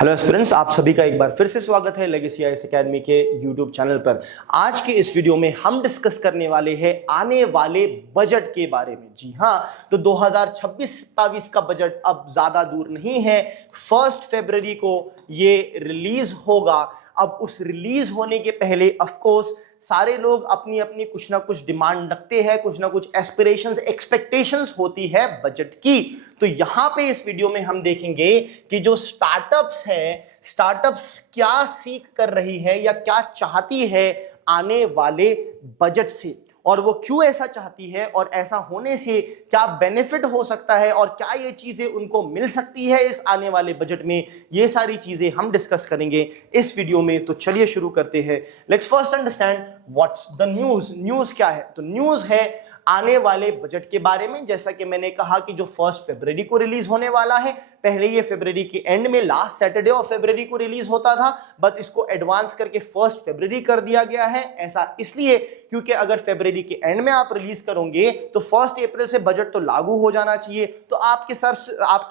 Hello students, आप सभी का एक बार फिर से स्वागत है लेगेसी आईएएस एकेडमी के यूट्यूब चैनल पर। आज के इस वीडियो में हम डिस्कस करने वाले हैं आने वाले बजट के बारे में। जी हाँ, तो 2026-27 का बजट अब ज्यादा दूर नहीं है। 1 फरवरी को ये रिलीज होगा। अब उस रिलीज होने के पहले ऑफ कोर्स सारे लोग अपनी अपनी कुछ ना कुछ डिमांड रखते हैं, कुछ ना कुछ एस्पिरेशंस, एक्सपेक्टेशंस होती है बजट की। तो यहां पे इस वीडियो में हम देखेंगे कि जो स्टार्टअप्स है, स्टार्टअप्स क्या सीख कर रही है या क्या चाहती है आने वाले बजट से, और वो क्यों ऐसा चाहती है, और ऐसा होने से क्या बेनिफिट हो सकता है, और क्या ये चीजें उनको मिल सकती है इस आने वाले बजट में। ये सारी चीजें हम डिस्कस करेंगे इस वीडियो में। तो चलिए शुरू करते हैं। Let's first understand what's the news. News क्या है? तो न्यूज है आने वाले बजट के बारे में। जैसा कि मैंने कहा कि जो 1 फरवरी को रिलीज होने वाला है, पहले ये फरवरी के एंड में लास्ट सैटरडे ऑफ फरवरी को रिलीज होता था, बट इसको एडवांस करके 1 फरवरी कर दिया गया है। ऐसा इसलिए क्योंकि अगर फरवरी के एंड में आप रिलीज करोगे तो 1 अप्रैल से बजट तो लागू हो जाना चाहिए। तो आपके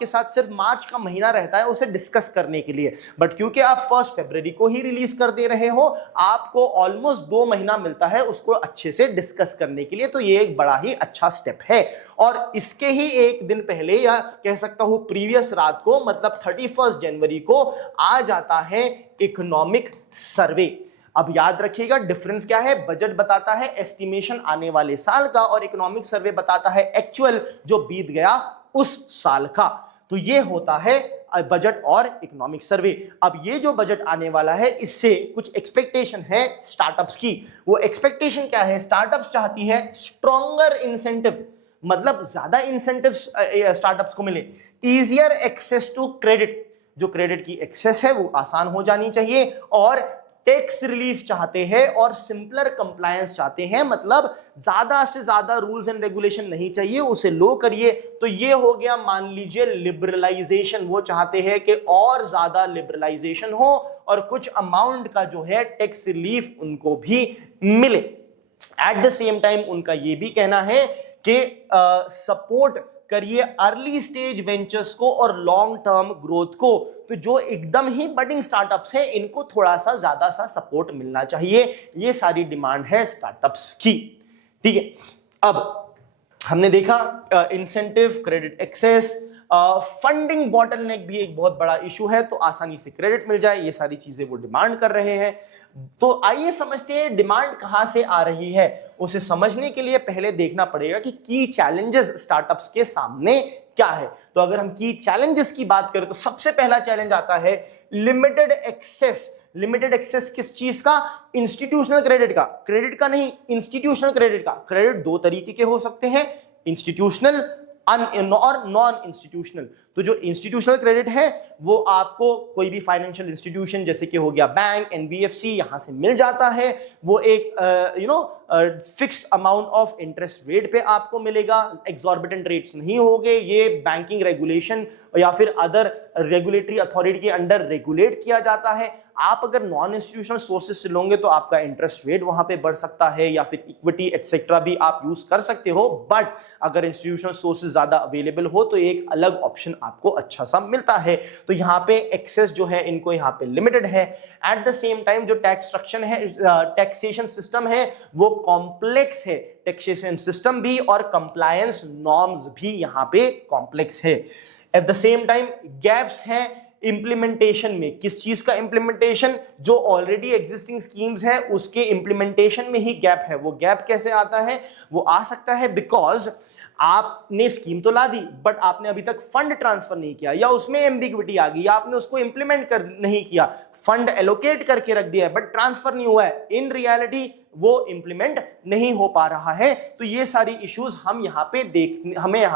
साथ सिर्फ मार्च का महीना रहता है उसे डिस्कस करने के लिए, बट क्योंकि आप 1 फरवरी को ही रिलीज कर दे रहे हो, आपको ऑलमोस्ट 2 महीना मिलता है उसको अच्छे से डिस्कस करने के लिए। तो ये एक बड़ा ही अच्छा स्टेप है। और इसके ही एक दिन पहले, या कह सकता हूं प्रीवियस रात को, मतलब 31 जनवरी को आ जाता है इकोनॉमिक सर्वे। अब याद रखिएगा डिफरेंस क्या है। बजट बताता है एस्टिमेशन आने वाले साल का, और इकोनॉमिक सर्वे बताता है एक्चुअल जो बीत गया उस साल का। तो ये होता है बजट और इकोनॉमिक सर्वे। अब ये जो बजट आने वाला है, इससे कुछ एक्सपेक्टेशन है स्टार्टअप्स की। वो एक्सपेक्टेशन क्या है? स्टार्टअप्स चाहती है स्ट्रॉन्गर इंसेंटिव, मतलब ज्यादा इंसेंटिव स्टार्टअप्स को मिले। इजियर एक्सेस टू क्रेडिट, जो क्रेडिट की एक्सेस है वो आसान हो जानी चाहिए। और टैक्स रिलीफ चाहते हैं और सिंपलर कंप्लायंस चाहते हैं, मतलब ज्यादा से ज्यादा रूल्स एंड रेगुलेशन नहीं चाहिए, उसे लो करिए। तो ये हो गया, मान लीजिए लिबरलाइजेशन। वो चाहते हैं कि और ज्यादा लिबरलाइजेशन हो और कुछ अमाउंट का जो है टैक्स रिलीफ उनको भी मिले। एट द सेम टाइम उनका ये भी कहना है कि सपोर्ट करिए अर्ली स्टेज वेंचर्स को और लॉन्ग टर्म ग्रोथ को। तो जो एकदम ही बडिंग स्टार्टअप्स हैं, इनको थोड़ा सा ज्यादा सा सपोर्ट मिलना चाहिए। ये सारी डिमांड है स्टार्टअप्स की। ठीक है, अब हमने देखा incentive, credit access, funding bottleneck भी एक बहुत बड़ा इशू है, तो आसानी से क्रेडिट मिल जाए, ये सारी चीजें वो डिमांड कर रहे हैं। तो आइए समझते हैं डिमांड कहां से आ रही है। उसे समझने के लिए पहले देखना पड़ेगा कि की चैलेंजेस स्टार्टअप्स के सामने क्या है। तो अगर हम की चैलेंजेस की बात करें तो सबसे पहला चैलेंज आता है लिमिटेड एक्सेस। लिमिटेड एक्सेस किस चीज का? इंस्टीट्यूशनल क्रेडिट का। क्रेडिट का नहीं, इंस्टीट्यूशनल क्रेडिट का। क्रेडिट 2 तरीके के हो सकते हैं, इंस्टीट्यूशनल और नॉन इंस्टीट्यूशनल। तो जो इंस्टीट्यूशनल क्रेडिट है वो आपको कोई भी फाइनेंशियल इंस्टीट्यूशन जैसे कि हो गया बैंक, एनबीएफसी, यहां से मिल जाता है। वो एक fixed amount of interest rate पे आपको मिलेगा, एक्सॉर्बिटेंट रेट्स नहीं होंगे। ये बैंकिंग रेगुलेशन या फिर अदर रेगुलेटरी अथॉरिटी के अंडर रेगुलेट किया जाता है। आप अगर नॉन इंस्टीट्यूशनल सोर्सेज से लोगे तो आपका इंटरेस्ट रेट वहां पे बढ़ सकता है, या फिर इक्विटी एक्सेट्रा भी आप यूज कर सकते हो। बट अगर इंस्टीट्यूशनल सोर्सेज ज्यादा अवेलेबल हो तो एक अलग ऑप्शन आपको अच्छा सा मिलता है। तो यहाँ पे एक्सेस जो है इनको यहाँ पे लिमिटेड है। एट द सेम टाइम जो टैक्स स्ट्रक्चर है, टैक्सेशन सिस्टम है, वो कॉम्प्लेक्स है। टैक्सेशन सिस्टम भी और कंप्लायंस नॉर्म्स भी यहाँ पे कॉम्प्लेक्स है। At the same time gaps हैं इंप्लीमेंटेशन में। किस चीज का इंप्लीमेंटेशन? जो ऑलरेडी एग्जिस्टिंग स्कीम्स है उसके इंप्लीमेंटेशन में ही गैप है। वो गैप कैसे आता है? वो आ सकता है बिकॉज आपने स्कीम तो ला दी बट आपने अभी तक फंड ट्रांसफर नहीं किया, या उसमें एम्बिग्विटी आ गई, या आपने उसको इंप्लीमेंट नहीं किया। फंड एलोकेट करके रख दिया है बट ट्रांसफर नहीं हुआ है, इन रियलिटी वो इंप्लीमेंट नहीं हो पा रहा है। तो ये सारी इश्यूज हमें यहाँ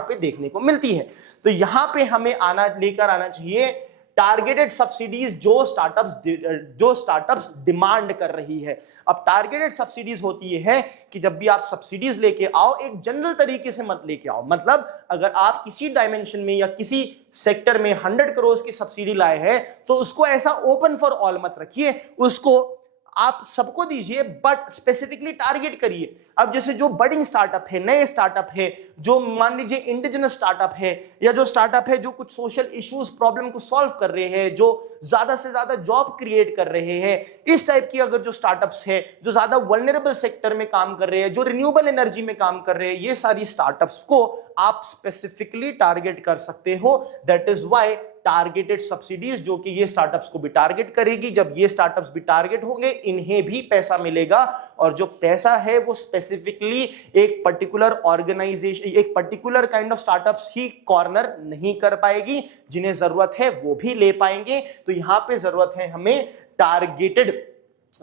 पे देखने को मिलती है। तो यहाँ पे हमें लेकर आना चाहिए टारगेटेड सब्सिडीज जो स्टार्टअप्स डिमांड कर रही है। अब टारगेटेड सब्सिडीज होती है कि जब भी आप सब्सिडीज लेके आओ, एक जनरल तरीके से मत लेके आओ। मतलब अगर आप किसी डायमेंशन में या किसी सेक्टर में 100 करोड़ की सब्सिडी लाए हैं तो उसको ऐसा ओपन फॉर ऑल मत रखिए, उसको आप सबको दीजिए, बट स्पेसिफिकली टारगेट करिए। अब जैसे जो बडिंग स्टार्टअप है, नए स्टार्टअप है, जो मान लीजिए इंडिजिनस स्टार्टअप है, या जो स्टार्टअप है जो कुछ सोशल इश्यूज प्रॉब्लम को सॉल्व कर रहे हैं, जो ज्यादा से ज्यादा जॉब क्रिएट कर रहे हैं, इस टाइप की अगर जो स्टार्टअप्स है, जो ज्यादा वल्नरेबल सेक्टर में काम कर रहे हैं, जो रिन्यूएबल एनर्जी में काम कर रहे हैं, ये सारी स्टार्टअप्स को आप स्पेसिफिकली टारगेट कर सकते हो। That is why targeted subsidies, जो कि ये स्टार्टअप्स को भी टारगेट करेगी। जब ये स्टार्टअप्स भी टारगेट होंगे, इन्हें भी पैसा मिलेगा, और जो पैसा है वो स्पेसिफिकली एक पर्टिकुलर ऑर्गेनाइजेशन, एक particular kind of startups he corner नहीं कर पाएगी। जिन्हें जरूरत है वो भी ले पाएंगे। तो यहां पे जरूरत है हमें टारगेटेड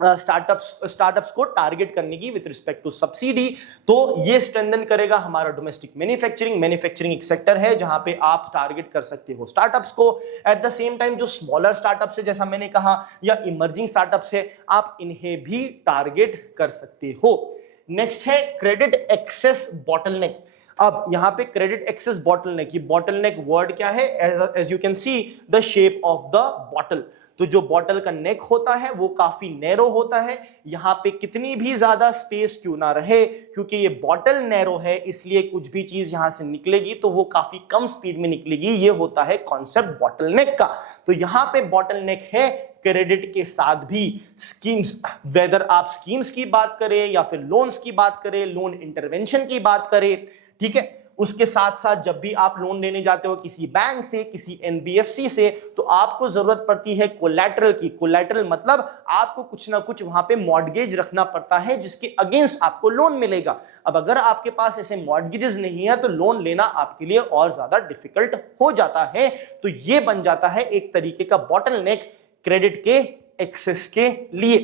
स्टार्टअप्स को टारगेट करने की विद रिस्पेक्ट टू सब्सिडी। तो ये स्ट्रेंथन करेगा हमारा डोमेस्टिक मैन्युफैक्चरिंग एक सेक्टर है जहां पे आप टारगेट कर सकते हो स्टार्टअप्स को। एट द सेम टाइम जो स्मॉलर स्टार्टअप्स है, जैसा मैंने कहा, या इमर्जिंग स्टार्टअप्स है, आप इन्हें भी टारगेट कर सकते हो। नेक्स्ट है क्रेडिट एक्सेस बॉटलनेक। अब यहां पे क्रेडिट एक्सेस बॉटलनेक, ये बॉटलनेक वर्ड क्या है? As you can see the shape of the bottle. तो जो बॉटल का नेक होता है वो काफी नैरो होता है। यहां पे कितनी भी ज्यादा स्पेस क्यों ना रहे, क्योंकि ये बॉटल नैरो है, इसलिए कुछ भी चीज यहां से निकलेगी तो वो काफी कम स्पीड में निकलेगी। ये होता है कॉन्सेप्ट बॉटल नेक का। तो यहां पे बॉटल नेक है क्रेडिट के साथ भी स्कीम्स, वेदर आप स्कीम्स की बात करें या फिर लोन्स की बात करें, लोन इंटरवेंशन की बात करें, ठीक है। उसके साथ साथ जब भी आप लोन लेने जाते हो किसी बैंक से, किसी एनबीएफसी से, तो आपको जरूरत पड़ती है कोलैटरल की। कोलैटरल मतलब आपको कुछ ना कुछ वहां पे मॉर्गेज रखना पड़ता है जिसके अगेंस्ट आपको लोन मिलेगा। अब अगर आपके पास ऐसे मॉर्गेजेस नहीं है तो लोन लेना आपके लिए और ज्यादा डिफिकल्ट हो जाता है। तो ये बन जाता है एक तरीके का बॉटलनेक क्रेडिट के एक्सेस के लिए,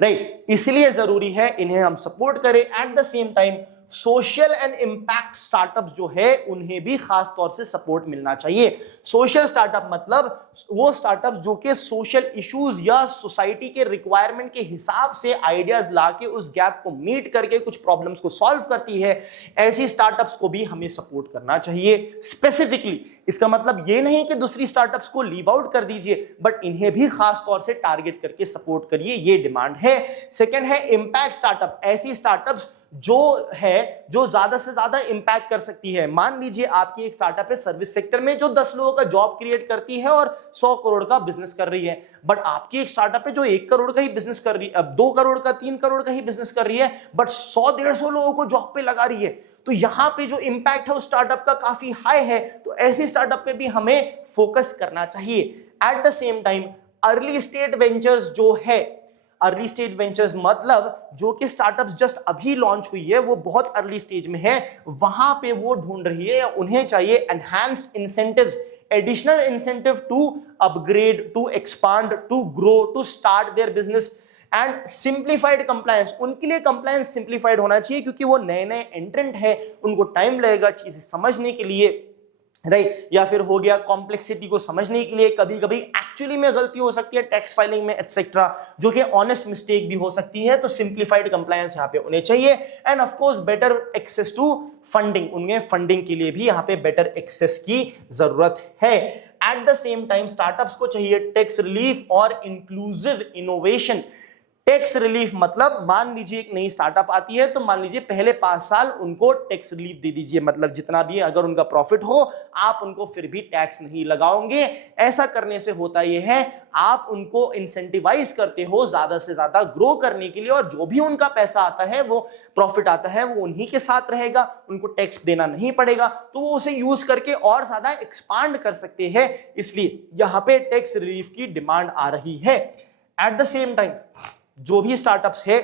राइट। इसलिए जरूरी है इन्हें हम सपोर्ट करें। At the same time social and impact startups जो है उन्हें भी खास तौर से सपोर्ट मिलना चाहिए। सोशल स्टार्टअप मतलब वो स्टार्टअप्स जो कि सोशल इश्यूज या सोसाइटी के रिक्वायरमेंट के हिसाब से आइडियाज लाके उस गैप को मीट करके कुछ प्रॉब्लम्स को सॉल्व करती है, ऐसी स्टार्टअप्स को भी हमें सपोर्ट करना चाहिए स्पेसिफिकली। इसका मतलब ये नहीं कि दूसरी स्टार्टअप्स को लीव आउट कर दीजिए, बट इन्हें भी खास तौर से टारगेट करके सपोर्ट करिए, ये डिमांड है। सेकंड है इंपैक्ट स्टार्टअप, ऐसी स्टार्टअप्स जो ज्यादा से ज्यादा इंपैक्ट कर सकती है। मान लीजिए आपकी एक स्टार्टअप है सर्विस सेक्टर में जो 10 लोगों का जॉब क्रिएट करती है और 100 करोड़ का बिजनेस कर रही है, बट आपकी एक स्टार्टअप है जो 1 करोड़ का ही बिजनेस कर रही है, अब 2 करोड़ का, 3 करोड़ का ही बिजनेस कर रही है, बट 100-150 लोगों को जॉब पे लगा रही है। तो यहां पे जो इंपैक्ट है उस स्टार्टअप का काफी हाई है। तो ऐसी स्टार्टअप पे भी हमें फोकस करना चाहिए। At the same time early stage ventures जो है, अर्ली स्टेज वेंचर्स मतलब जो कि स्टार्टअप्स जस्ट अभी लॉन्च हुई है, वो बहुत अर्ली स्टेज में है, वहां पे वो ढूंढ रही है, उन्हें चाहिए enhanced incentives, additional incentive to upgrade, to expand, to grow, to start their business and simplified compliance. उनके लिए कंप्लायंस सिंप्लीफाइड होना चाहिए क्योंकि वो नए नए एंट्रेंट है, उनको टाइम लगेगा चीजें समझने के लिए, राइट। या फिर हो गया कॉम्प्लेक्सिटी को समझने के लिए, कभी कभी एक्चुअली में गलती हो सकती है टैक्स फाइलिंग में एटसेट्रा, जो कि ऑनेस्ट मिस्टेक भी हो सकती है। तो सिंप्लीफाइड कंप्लायंस यहाँ पे उन्हें चाहिए। And of course better access to funding, उन्हें फंडिंग के लिए भी यहाँ पे बेटर एक्सेस की जरूरत है। At the same time startups को चाहिए टैक्स रिलीफ और इंक्लूसिव इनोवेशन। टैक्स रिलीफ मतलब मान लीजिए एक नई स्टार्टअप आती है, तो मान लीजिए पहले 5 साल उनको टैक्स रिलीफ दे दीजिए, मतलब जितना भी अगर उनका प्रॉफिट हो आप उनको फिर भी टैक्स नहीं लगाओगे। ऐसा करने से होता यह है आप उनको इंसेंटिवाइज करते हो ज्यादा से ज्यादा ग्रो करने के लिए, और जो भी उनका पैसा आता है, वो प्रॉफिट आता है, वो उन्हीं के साथ रहेगा, उनको टैक्स देना नहीं पड़ेगा, तो वो उसे यूज करके और ज्यादा एक्सपांड कर सकते हैं। इसलिए यहां पे टैक्स रिलीफ की डिमांड आ रही है। एट द सेम टाइम जो भी स्टार्टअप्स है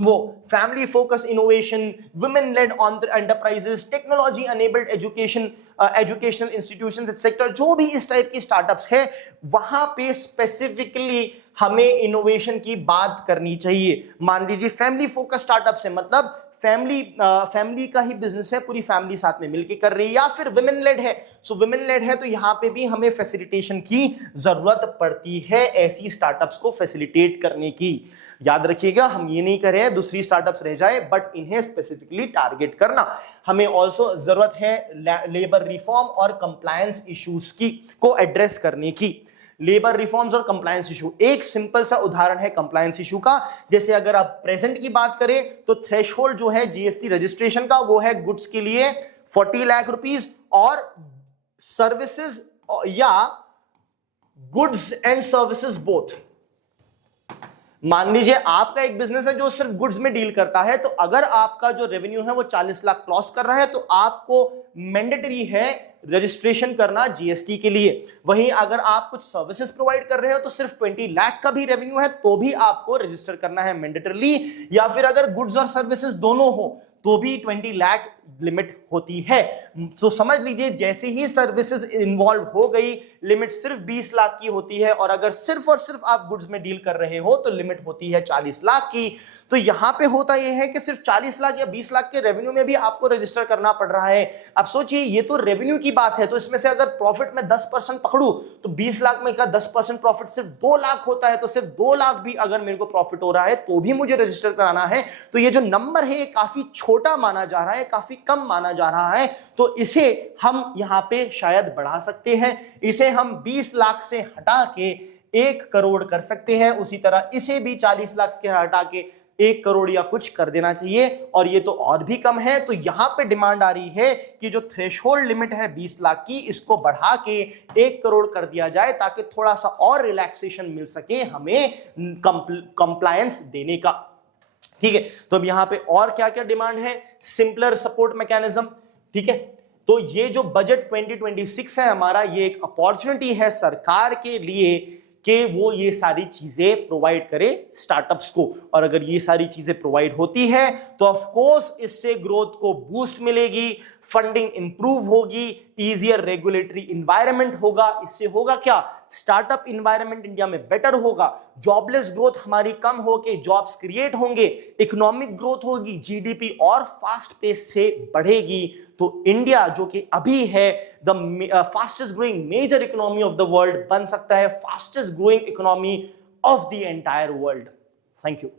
वो family focus innovation, women lead enterprises, technology enabled education, educational institutions etcetera, जो भी इस टाइप की स्टार्टअप्स है, वहां पे स्पेसिफिकली हमें इनोवेशन की बात करनी चाहिए। मान लीजिए फैमिली फोकस स्टार्टअप्स है, मतलब फैमिली का ही बिजनेस है, पूरी फैमिली साथ में मिलकर कर रही है, या फिर वुमेन लेड है। सो वुमेन लेड है तो यहाँ पे भी हमें फैसिलिटेशन की जरूरत पड़ती है, ऐसी स्टार्टअप्स को फैसिलिटेट करने की। याद रखिएगा, हम ये नहीं कर रहे हैं दूसरी स्टार्टअप्स रह जाए, बट इन्हें स्पेसिफिकली टारगेट करना। हमें ऑल्सो जरूरत है लेबर रिफॉर्म और कंप्लायंस इश्यूज की को एड्रेस करने की। लेबर रिफॉर्म्स और कंप्लायंस इशू। एक सिंपल सा उदाहरण है कंप्लायंस इशू का, जैसे अगर आप प्रेजेंट की बात करें तो थ्रेशोल्ड जो है जीएसटी रजिस्ट्रेशन का वो है गुड्स के लिए 40 लाख रुपीस और सर्विसेज या गुड्स एंड सर्विसेज बोथ। मान लीजिए आपका एक बिजनेस है जो सिर्फ गुड्स में डील करता है, तो अगर आपका जो रेवेन्यू है वो 40 लाख क्रॉस कर रहा है तो आपको मैंडेटरी है रजिस्ट्रेशन करना जीएसटी के लिए। वहीं अगर आप कुछ सर्विसेज प्रोवाइड कर रहे हो तो सिर्फ 20 लाख का भी रेवेन्यू है तो भी आपको रजिस्टर करना है मैंडेटरली, या फिर अगर गुड्स और सर्विसेज दोनों हो तो भी 20 लाख लिमिट होती है। तो समझ लीजिए जैसे ही सर्विसेज इन्वॉल्व हो गई लिमिट सिर्फ 20 लाख की होती है, और अगर सिर्फ और सिर्फ आप गुड्स में डील कर रहे हो तो लिमिट होती है 40 लाख की। तो यहां पे होता यह है कि सिर्फ 40 लाख या 20 लाख के रेवेन्यू में भी आपको रजिस्टर करना पड़ रहा है। अब सोचिए ये तो रेवेन्यू की बात है, तो इसमें से अगर प्रॉफिट में 10% पकड़ू तो 20 लाख में का 10% प्रॉफिट सिर्फ 2 लाख होता है, तो सिर्फ 2 लाख भी अगर मेरे को प्रॉफिट हो रहा है तो भी मुझे रजिस्टर कराना है। तो ये जो नंबर है ये काफी छोटा माना जा रहा है, काफी कम माना जा रहा है, तो इसे हम यहां पे शायद बढ़ा सकते हैं। इसे हम 20 लाख से हटा के 1 करोड़ कर सकते हैं, उसी तरह इसे भी 40 लाख से हटा के 1 करोड़ या कुछ कर देना चाहिए, और ये तो और भी कम है। तो यहां पे डिमांड आ रही है कि जो थ्रेशोल्ड लिमिट है 20 लाख की, इसको बढ़ा के 1 करोड़ कर दिया जाए ताकि थोड़ा सा और रिलैक्सेशन मिल सके हमें कंप्लायंस देने का। ठीक है, तो अब यहां पे और क्या क्या डिमांड है, सिंपलर सपोर्ट मैकेनिज्म। ठीक है, तो ये जो बजट 2026 है हमारा, ये एक अपॉर्चुनिटी है सरकार के लिए कि वो ये सारी चीजें प्रोवाइड करे स्टार्टअप्स को, और अगर ये सारी चीजें प्रोवाइड होती है तो ऑफ कोर्स इससे ग्रोथ को बूस्ट मिलेगी, फंडिंग इंप्रूव होगी, इजियर रेगुलेटरी इन्वायरमेंट होगा। इससे होगा क्या, स्टार्टअप इन्वायरमेंट इंडिया में बेटर होगा, जॉबलेस ग्रोथ हमारी कम होके जॉब्स क्रिएट होंगे, इकोनॉमिक ग्रोथ होगी, जीडीपी और फास्ट पेस से बढ़ेगी। तो इंडिया जो कि अभी है the fastest growing major economy of the world बन सकता है fastest growing economy of the entire world. Thank you.